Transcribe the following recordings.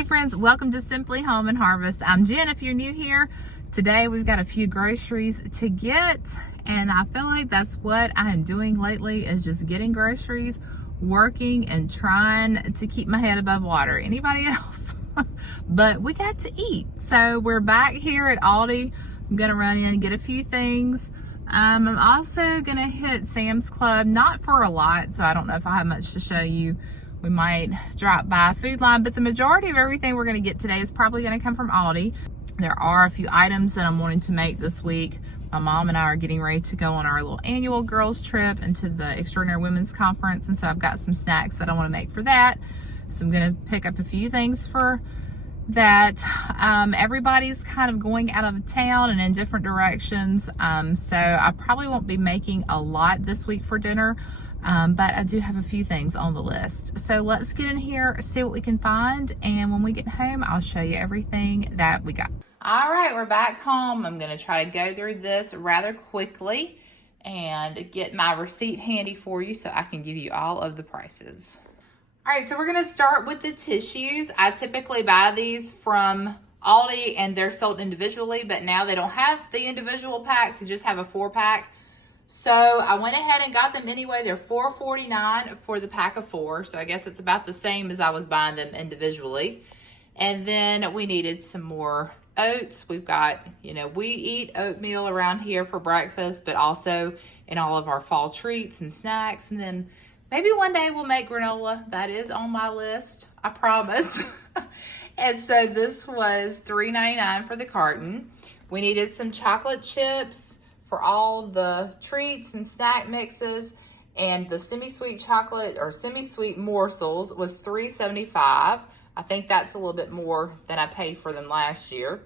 Hey friends, welcome to Simply Home and Harvest. I'm Jen if you're new here. Today we've got a few groceries to get, and I feel like that's what I am doing lately is just getting groceries, working and trying to keep my head above water. Anybody else? But we got to eat. So we're back here at Aldi. I'm gonna run in and get a few things. I'm also gonna hit Sam's Club, not for a lot, so I don't know if I have much to show you. We might drop by Food Line, but the majority of everything we're going to get today is probably going to come from Aldi. There are a few items that I'm wanting to make this week. My mom and I are getting ready to go on our little annual girls trip into the Extraordinary Women's Conference, and so I've got some snacks that I want to make for that. So I'm going to pick up a few things for that. Everybody's kind of going out of town and in different directions, so I probably won't be making a lot this week for dinner. But I do have a few things on the list. So let's get in here, see what we can find, and when we get home, I'll show you everything that we got. All right, we're back home. I'm gonna try to go through this rather quickly and get my receipt handy for you so I can give you all of the prices. All right, so we're gonna start with the tissues. I typically buy these from Aldi and they're sold individually, but now they don't have the individual packs, they just have a 4-pack. So I went ahead and got them anyway. They're $4.49 for the pack of 4. So I guess it's about the same as I was buying them individually. And then we needed some more oats. We've got, we eat oatmeal around here for breakfast, but also in all of our fall treats and snacks. And then maybe one day we'll make granola. That is on my list, I promise. And so this was $3.99 for the carton. We needed some chocolate chips for all the treats and snack mixes, and the semi-sweet chocolate or semi-sweet morsels was $3.75. I think that's a little bit more than I paid for them last year.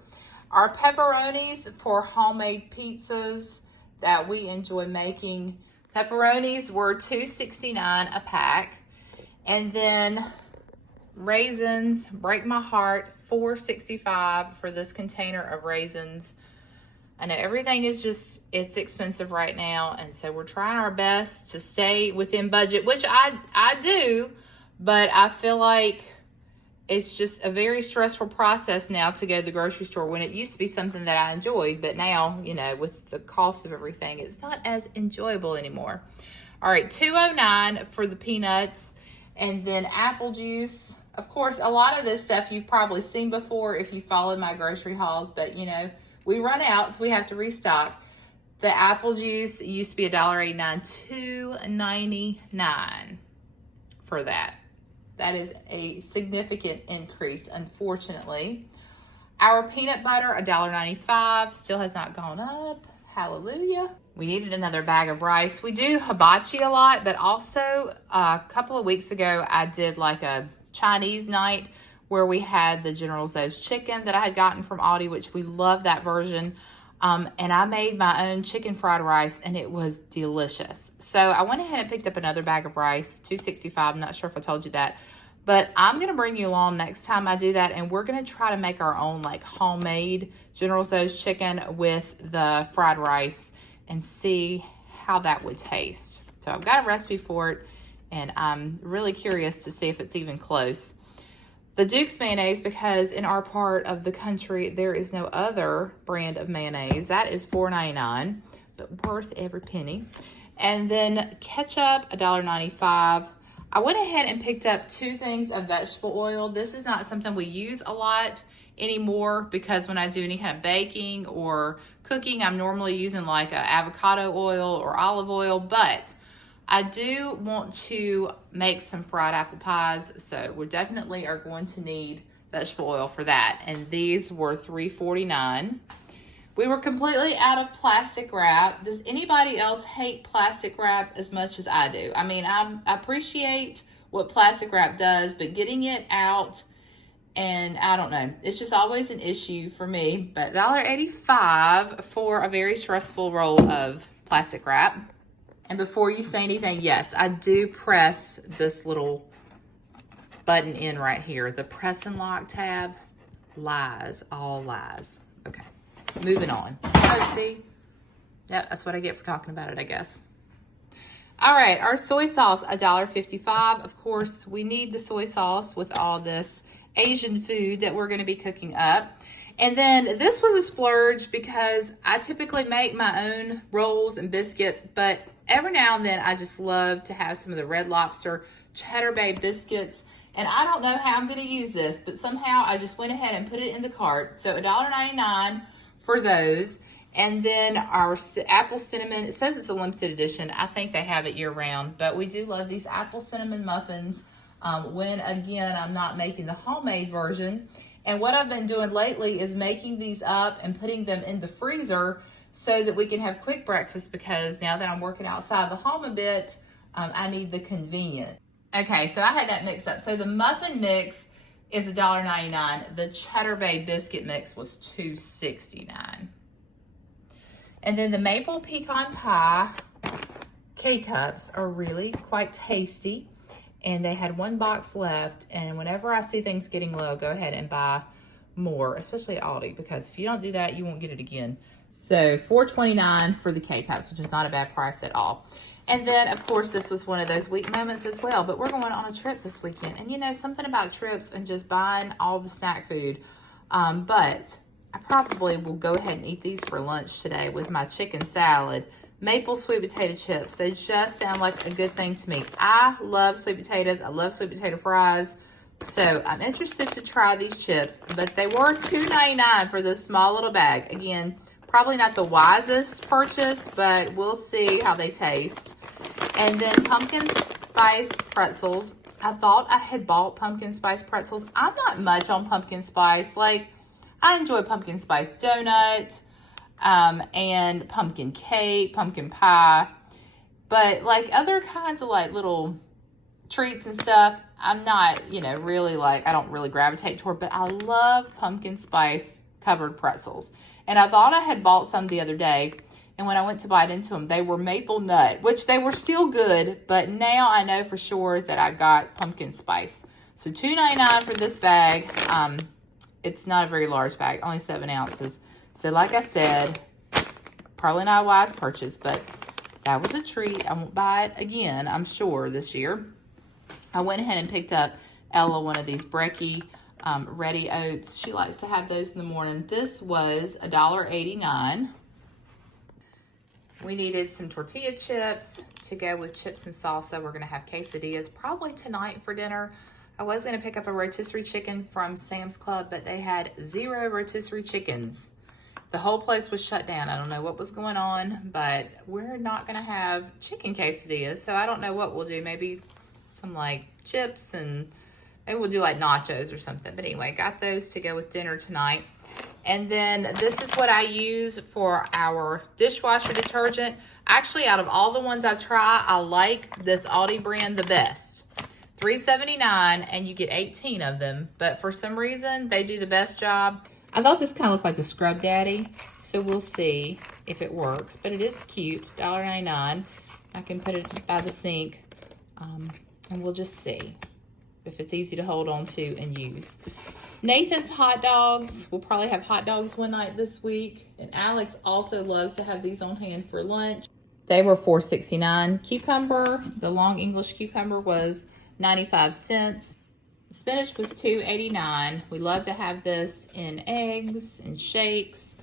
Our pepperonis for homemade pizzas that we enjoy making, pepperonis were $2.69 a pack. And then raisins, break my heart, $4.65 for this container of raisins. I know everything is it's expensive right now, and so we're trying our best to stay within budget, which I do, but I feel like it's just a very stressful process now to go to the grocery store when it used to be something that I enjoyed, but now, with the cost of everything, it's not as enjoyable anymore. All right, $2.09 for the peanuts, and then apple juice. Of course, a lot of this stuff you've probably seen before if you followed my grocery hauls, but we run out, so we have to restock. The apple juice used to be $1.89, $2.99 for that. That is a significant increase, unfortunately. Our peanut butter, $1.95, still has not gone up. Hallelujah. We needed another bag of rice. We do hibachi a lot, but also a couple of weeks ago, I did like a Chinese night where we had the General Tso's chicken that I had gotten from Aldi, which we love that version. And I made my own chicken fried rice, and it was delicious. So I went ahead and picked up another bag of rice, $2.65. I'm not sure if I told you that. But I'm going to bring you along next time I do that, and we're going to try to make our own homemade General Tso's chicken with the fried rice and see how that would taste. So I've got a recipe for it, and I'm really curious to see if it's even close. The Duke's mayonnaise, because in our part of the country, there is no other brand of mayonnaise. That is $4.99, but worth every penny. And then ketchup, $1.95. I went ahead and picked up 2 things of vegetable oil. This is not something we use a lot anymore because when I do any kind of baking or cooking, I'm normally using like a avocado oil or olive oil, but I do want to make some fried apple pies, so we definitely are going to need vegetable oil for that. And these were $3.49. We were completely out of plastic wrap. Does anybody else hate plastic wrap as much as I do? I mean, I appreciate what plastic wrap does, but getting it out, and I don't know, it's just always an issue for me. But $1.85 for a very stressful roll of plastic wrap. And before you say anything, yes, I do press this little button in right here. The press and lock tab, lies, all lies. Okay, moving on. Oh, see? Yep, that's what I get for talking about it, I guess. All right, our soy sauce, $1.55. Of course, we need the soy sauce with all this Asian food that we're going to be cooking up. And then this was a splurge because I typically make my own rolls and biscuits, but every now and then I just love to have some of the Red Lobster Cheddar Bay biscuits. And I don't know how I'm going to use this, but somehow I just went ahead and put it in the cart. So $1.99 for those. And then our apple cinnamon, it says it's a limited edition. I think they have it year round, but we do love these apple cinnamon muffins when, again, I'm not making the homemade version. And what I've been doing lately is making these up and putting them in the freezer so that we can have quick breakfast, because now that I'm working outside the home a bit, I need the convenient. Okay, so I had that mix up. So the muffin mix is $1.99. The Cheddar Bay biscuit mix was $2.69. And then the maple pecan pie K-Cups are really quite tasty. And they had one box left. And whenever I see things getting low, go ahead and buy more, especially at Aldi, because if you don't do that, you won't get it again. So $4.29 for the K-Cups, which is not a bad price at all. And then, of course, this was one of those week moments as well. But we're going on a trip this weekend. And, you know, something about trips and just buying all the snack food. But I probably will go ahead and eat these for lunch today with my chicken salad. Maple sweet potato chips. They just sound like a good thing to me. I love sweet potatoes. I love sweet potato fries. So I'm interested to try these chips. But they were $2.99 for this small little bag. Again, probably not the wisest purchase, but we'll see how they taste. And then pumpkin spice pretzels. I thought I had bought pumpkin spice pretzels. I'm not much on pumpkin spice. Like, I enjoy pumpkin spice donut, and pumpkin cake, pumpkin pie. But like other kinds of like little treats and stuff, I'm not, you know, really like, I don't really gravitate toward, but I love pumpkin spice covered pretzels. And I thought I had bought some the other day, and when I went to bite into them, they were maple nut, which they were still good, but now I know for sure that I got pumpkin spice. So $2.99 for this bag. It's not a very large bag, only 7 ounces. So like I said, probably not a wise purchase, but that was a treat. I won't buy it again, I'm sure, this year. I went ahead and picked up Ella one of these Brekkie Ready Oats. She likes to have those in the morning. This was $1.89. We needed some tortilla chips to go with chips and salsa. We're going to have quesadillas probably tonight for dinner. I was going to pick up a rotisserie chicken from Sam's Club, but they had 0 rotisserie chickens. The whole place was shut down. I don't know what was going on, but we're not going to have chicken quesadillas, so I don't know what we'll do. Maybe some like chips, and maybe we'll do like nachos or something. But anyway, got those to go with dinner tonight. And then this is what I use for our dishwasher detergent. Actually, out of all the ones I try, I like this Aldi brand the best. $3.79, and you get 18 of them. But for some reason, they do the best job. I thought this kind of looked like the Scrub Daddy, so we'll see if it works. But it is cute, $1.99. I can put it by the sink, and we'll just see if it's easy to hold on to and use. Nathan's hot dogs. We'll probably have hot dogs one night this week. And Alex also loves to have these on hand for lunch. They were $4.69. Cucumber, the long English cucumber, was 95 cents. Spinach was $2.89. We love to have this in eggs and shakes.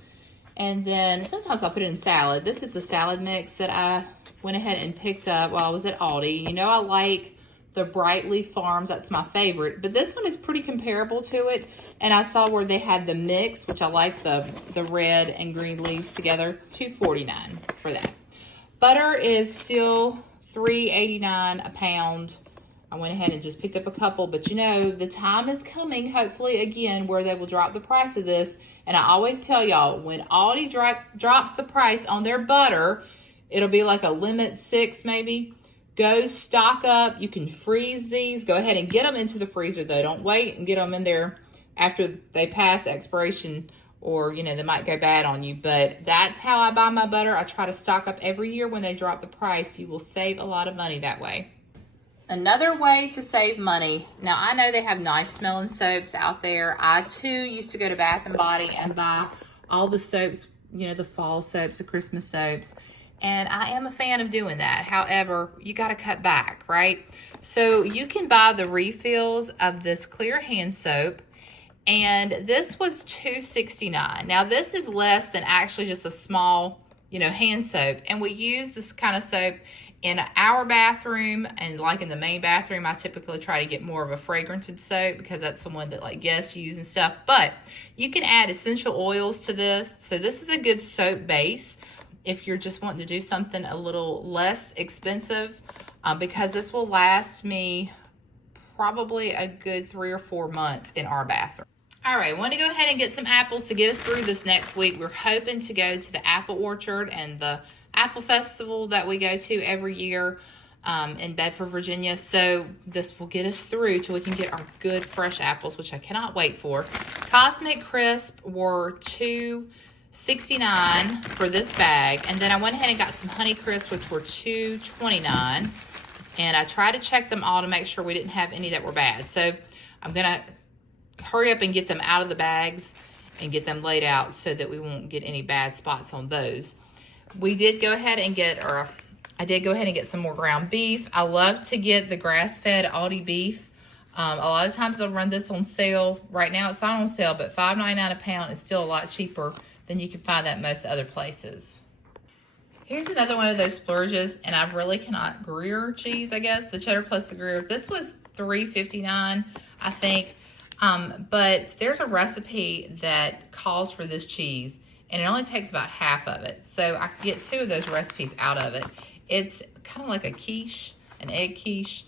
And then sometimes I'll put it in salad. This is the salad mix that I went ahead and picked up while I was at Aldi. You know I like the Bright Leaf Farms. That's my favorite. But this one is pretty comparable to it. And I saw where they had the mix, which I like the red and green leaves together. $2.49 for that. Butter is still $3.89 a pound. I went ahead and just picked up a couple, but you know, the time is coming, hopefully again, where they will drop the price of this. And I always tell y'all, when Aldi drops the price on their butter, it'll be like a limit 6 maybe. Go stock up. You can freeze these. Go ahead and get them into the freezer though. Don't wait and get them in there after they pass expiration, or you know, they might go bad on you. But that's how I buy my butter. I try to stock up every year when they drop the price. You will save a lot of money that way. Another way to save money. Now, I know they have nice smelling soaps out there. I too used to go to Bath and Body and buy all the soaps, you know, the fall soaps, the Christmas soaps. And I am a fan of doing that. However, you got to cut back, right? So you can buy the refills of this clear hand soap. And this was $2.69. Now this is less than actually just a small, hand soap. And we use this kind of soap in our bathroom, and like in the main bathroom, I typically try to get more of a fragranted soap because that's the one that like guests use and stuff. But you can add essential oils to this. So this is a good soap base if you're just wanting to do something a little less expensive, because this will last me probably a good 3 or 4 months in our bathroom. All right, I want to go ahead and get some apples to get us through this next week. We're hoping to go to the apple orchard and the apple festival that we go to every year in Bedford, Virginia. So this will get us through till we can get our good fresh apples, which I cannot wait for. Cosmic Crisp were $2.69 for this bag. And then I went ahead and got some Honey Crisp, which were $2.29. And I tried to check them all to make sure we didn't have any that were bad. So I'm going to hurry up and get them out of the bags and get them laid out so that we won't get any bad spots on those. We did go ahead and I did go ahead and get some more ground beef. I love to get the grass-fed Aldi beef. A lot of times they'll run this on sale. Right now it's not on sale, but $5.99 a pound is still a lot cheaper than you can find that most other places. Here's another one of those splurges, and I really cannot Gruyere cheese, I guess. The cheddar plus the Gruyere. This was $3.59, I think. But there's a recipe that calls for this cheese, and it only takes about half of it. So I can get 2 of those recipes out of it. It's kind of like a quiche, an egg quiche.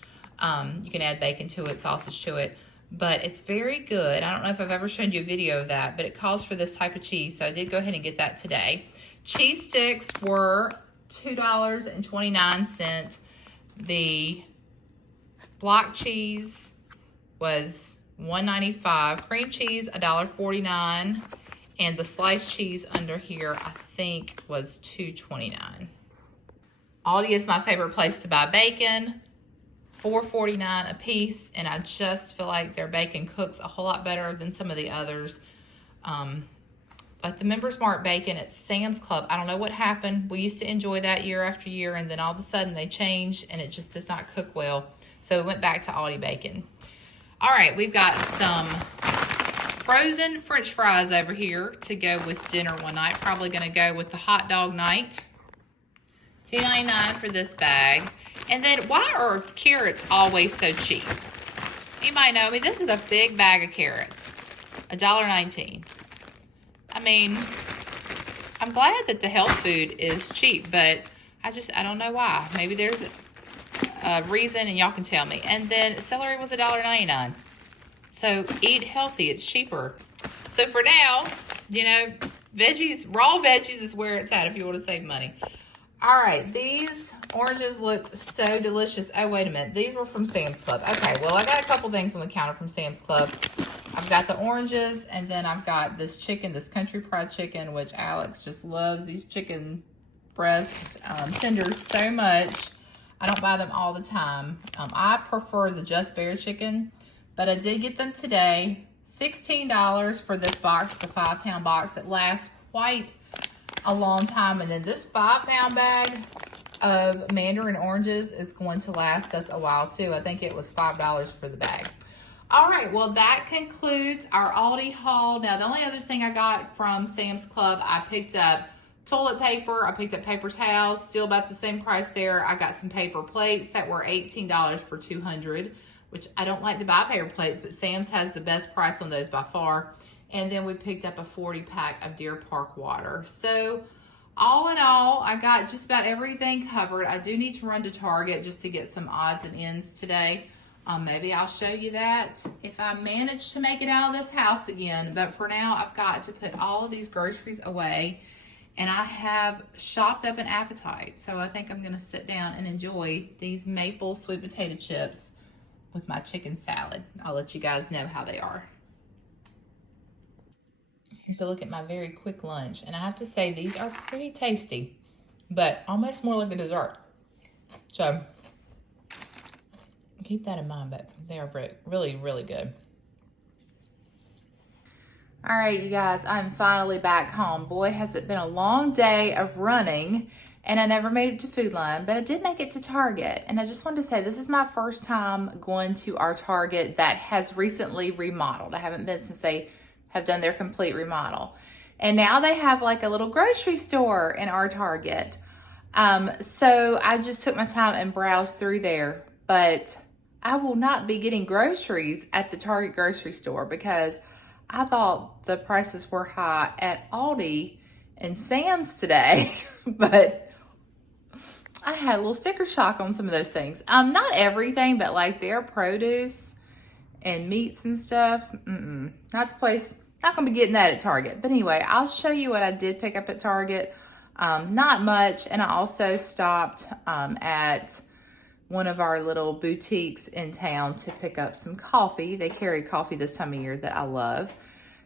You can add bacon to it, sausage to it, but it's very good. I don't know if I've ever shown you a video of that, but it calls for this type of cheese. So I did go ahead and get that today. Cheese sticks were $2.29. The block cheese was $1.95. Cream cheese, $1.49. And the sliced cheese under here, I think, was $2.29. Aldi is my favorite place to buy bacon. $4.49 a piece. And I just feel like their bacon cooks a whole lot better than some of the others. Like the Members Mark bacon at Sam's Club, I don't know what happened. We used to enjoy that year after year, and then all of a sudden they changed, and it just does not cook well. So we went back to Aldi bacon. All right, we've got some frozen French fries over here to go with dinner one night. Probably going to go with the hot dog night. $2.99 for this bag. And then why are carrots always so cheap? You might know, I mean, this is a big bag of carrots. $1.19. I mean, I'm glad that the health food is cheap, but I don't know why. Maybe there's a reason, and y'all can tell me. And then celery was $1.99. So eat healthy, it's cheaper. So for now, veggies, raw veggies is where it's at if you want to save money. All right, these oranges looked so delicious. Oh, wait a minute. These were from Sam's Club. Okay, well, I got a couple things on the counter from Sam's Club. I've got the oranges, and then I've got this chicken, this country fried chicken, which Alex just loves these chicken breast tenders so much. I don't buy them all the time. I prefer the Just Bare chicken, but I did get them today. $16 for this box. It's a 5-pound box. It lasts quite a long time. And then this 5-pound bag of mandarin oranges is going to last us a while too. I think it was $5 for the bag. All right, well, that concludes our Aldi haul. Now, the only other thing I got from Sam's Club, I picked up toilet paper. I picked up paper towels, still about the same price there. I got some paper plates that were $18 for 200, which I don't like to buy paper plates, but Sam's has the best price on those by far. And then we picked up a 40-pack of Deer Park water. So all in all, I got just about everything covered. I do need to run to Target just to get some odds and ends today. Maybe I'll show you that if I manage to make it out of this house again. But for now, I've got to put all of these groceries away. And I have shopped up an appetite. So I think I'm going to sit down and enjoy these maple sweet potato chips with my chicken salad. I'll let you guys know how they are. Here's a look at my very quick lunch. And I have to say, these are pretty tasty, but almost more like a dessert. So keep that in mind, but they are really, really good. All right, you guys, I'm finally back home. Boy, has it been a long day of running. and I never made it to Food Line, but I did make it to Target. And I just wanted to say, this is my first time going to our Target that has recently remodeled. I haven't been since they have done their complete remodel. And now they have like a little grocery store in our Target. So I just took my time and browsed through there, but I will not be getting groceries at the Target grocery store because I thought the prices were high at Aldi and Sam's today, but I had a little sticker shock on some of those things. Not everything, but like their produce and meats and stuff. Not the place, not gonna be getting that at Target. But anyway, I'll show you what I did pick up at Target. Not much, and I also stopped at one of our little boutiques in town to pick up some coffee. They carry coffee this time of year that I love.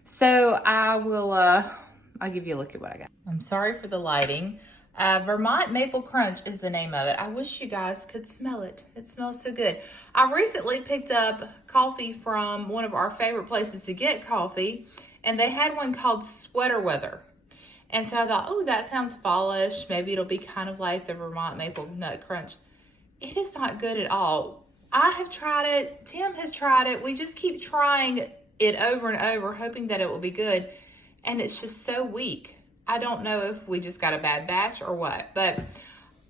So I will, I'll give you a look at what I got. I'm sorry for the lighting. Vermont Maple Crunch is the name of it. I wish you guys could smell it. It smells so good. I recently picked up coffee from one of our favorite places to get coffee, and they had one called Sweater Weather. And so I thought, oh, that sounds fallish. Maybe it'll be kind of like the Vermont Maple Nut Crunch. It is not good at all. I have tried it. Tim has tried it. We just keep trying it over and over, hoping that it will be good. And it's just so weak. I don't know if we just got a bad batch or what, but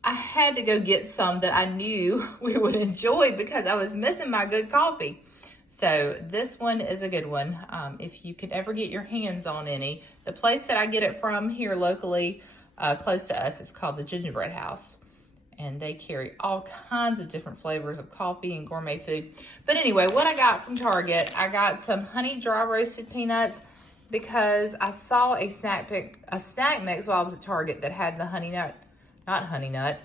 I had to go get some that I knew we would enjoy because I was missing my good coffee. So this one is a good one. If you could ever get your hands on any. The place that I get it from here locally, close to us, is called the Gingerbread House. And they carry all kinds of different flavors of coffee and gourmet food. But anyway, what I got from Target, I got some honey dry roasted peanuts because I saw a snack mix while I was at Target that had the honey nut, not honey nut,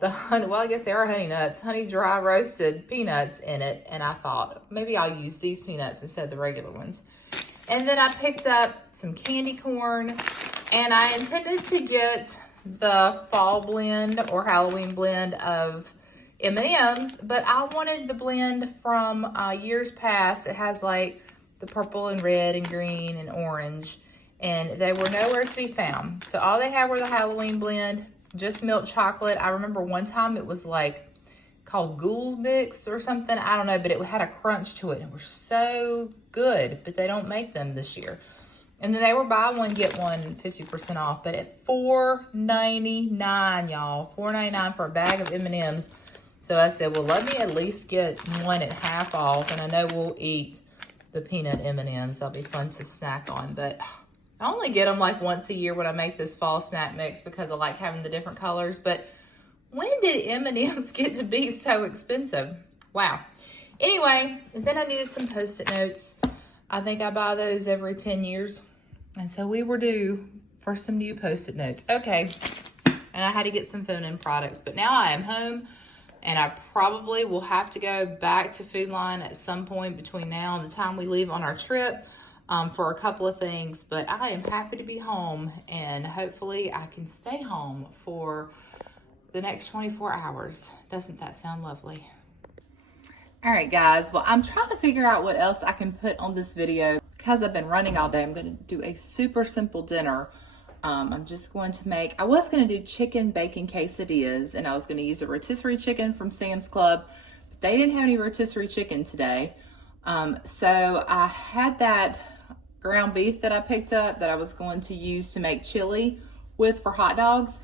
the honey, well, I guess they are honey nuts, honey dry roasted peanuts in it. And I thought maybe I'll use these peanuts instead of the regular ones. And then I picked up some candy corn, and I intended to get the fall blend or Halloween blend of M&Ms, but I wanted the blend from years past. It has like the purple and red and green and orange, and they were nowhere to be found. So all they had were the Halloween blend, just milk chocolate. I remember one time it was like called Gould Mix or something. I don't know, but it had a crunch to it. It was so good, but they don't make them this year. And then they were buy one, get one 50% off, but at $4.99, y'all. $4.99 for a bag of M&Ms. So I said, well, let me at least get one at half off, and I know we'll eat the peanut M&Ms. That'll be fun to snack on, but I only get them like once a year when I make this fall snack mix because I like having the different colors. But when did M&Ms get to be so expensive? Wow. Anyway, and then I needed some Post-it notes. I think I buy those every 10 years. And so we were due for some new Post-it notes. Okay. And I had to get some phone-in products. But now I am home, and I probably will have to go back to Food Line at some point between now and the time we leave on our trip for a couple of things. But I am happy to be home, and hopefully I can stay home for the next 24 hours. Doesn't that sound lovely? All right, guys. Well, I'm trying to figure out what else I can put on this video. Because I've been running all day, I'm going to do a super simple dinner. I'm just going to make, I was going to do chicken bacon quesadillas, and I was going to use a rotisserie chicken from Sam's Club, but they didn't have any rotisserie chicken today. So I had that ground beef that I picked up that I was going to use to make chili with for hot dogs.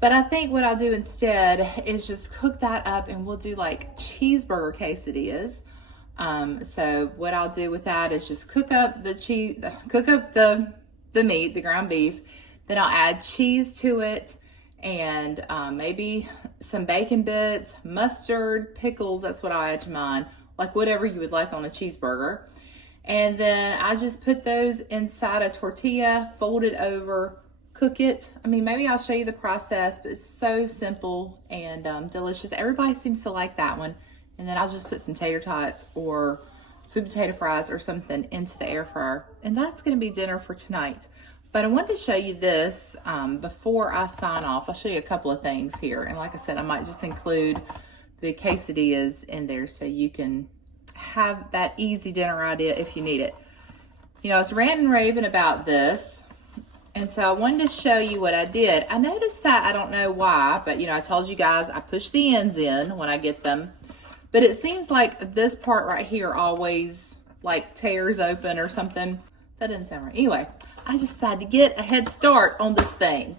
But I think what I'll do instead is just cook that up, and we'll do like cheeseburger quesadillas. So what I'll do with that is just cook up the meat, the ground beef. Then I'll add cheese to it, and maybe some bacon bits, mustard, pickles. That's what I'll add to mine, like whatever you would like on a cheeseburger. And then I just put those inside a tortilla, fold it over, cook it. I mean, maybe I'll show you the process, but it's so simple and delicious. Everybody seems to like that one. And then I'll just put some tater tots or sweet potato fries or something into the air fryer. And that's going to be dinner for tonight. But I wanted to show you this before I sign off. I'll show you a couple of things here. And like I said, I might just include the quesadillas in there so you can have that easy dinner idea if you need it. You know, I was ranting and raving about this. And so I wanted to show you what I did. I noticed that, I don't know why, but I told you guys I push the ends in when I get them. But it seems like this part right here always like tears open or something. That didn't sound right. Anyway, I just decided to get a head start on this thing.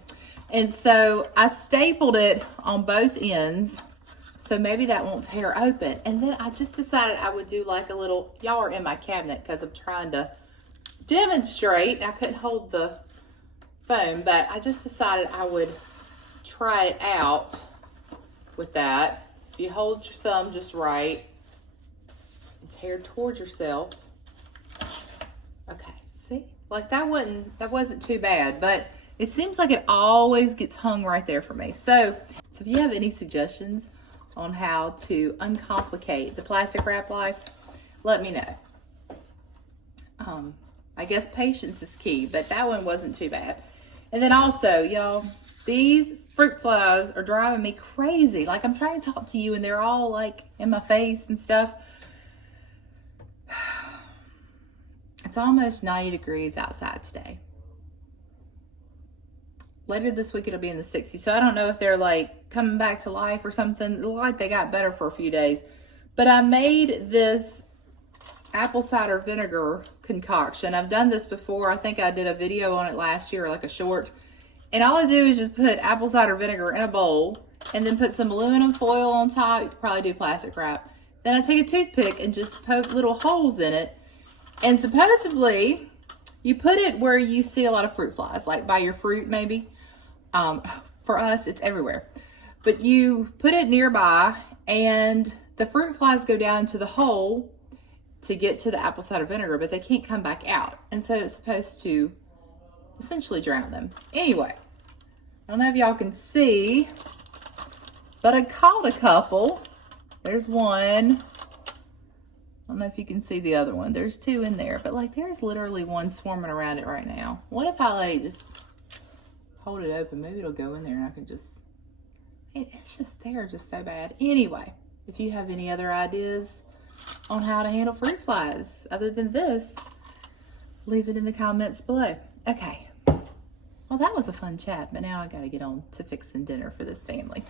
And so I stapled it on both ends, so maybe that won't tear open. And then I just decided I would do like a little, y'all are in my cabinet because I'm trying to demonstrate. I couldn't hold the foam, but I just decided I would try it out with that. If you hold your thumb just right and tear towards yourself. Okay, see? Like that wasn't too bad, but it seems like it always gets hung right there for me. So if you have any suggestions on how to uncomplicate the plastic wrap life, let me know. I guess patience is key, but that one wasn't too bad. And then also, y'all, these fruit flies are driving me crazy. Like I'm trying to talk to you and they're all like in my face and stuff. It's almost 90 degrees outside today. Later this week it'll be in the 60s. So I don't know if they're like coming back to life or something. It looked like they got better for a few days. But I made this apple cider vinegar concoction. I've done this before. I think I did a video on it last year, like a short. And all I do is just put apple cider vinegar in a bowl and then put some aluminum foil on top. You could probably do plastic wrap. Then I take a toothpick and just poke little holes in it. And supposedly you put it where you see a lot of fruit flies, like by your fruit maybe. For us, it's everywhere. But you put it nearby and the fruit flies go down into the hole to get to the apple cider vinegar, but they can't come back out. And so it's supposed to essentially drown them. Anyway, I don't know if y'all can see, but I caught a couple. There's one. I don't know if you can see the other one. There's two in there, but like there's literally one swarming around it right now. What if I like just hold it open? Maybe it'll go in there and I can just, it's just there just so bad. Anyway, if you have any other ideas on how to handle fruit flies other than this, leave it in the comments below. Okay, well that was a fun chat, but now I gotta get on to fixing dinner for this family.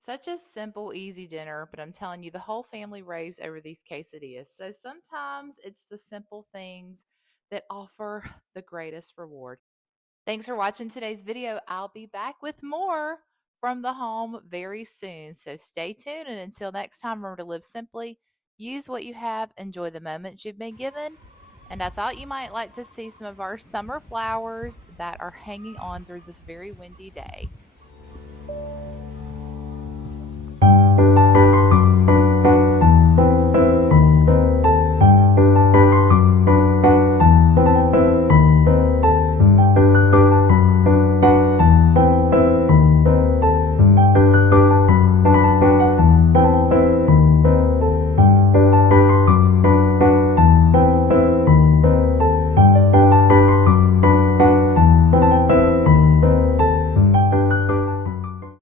Such a simple, easy dinner, but I'm telling you, the whole family raves over these quesadillas. So sometimes it's the simple things that offer the greatest reward. Thanks for watching today's video. I'll be back with more from the home very soon. So stay tuned. And until next time, remember to live simply, use what you have, enjoy the moments you've been given. And I thought you might like to see some of our summer flowers that are hanging on through this very windy day.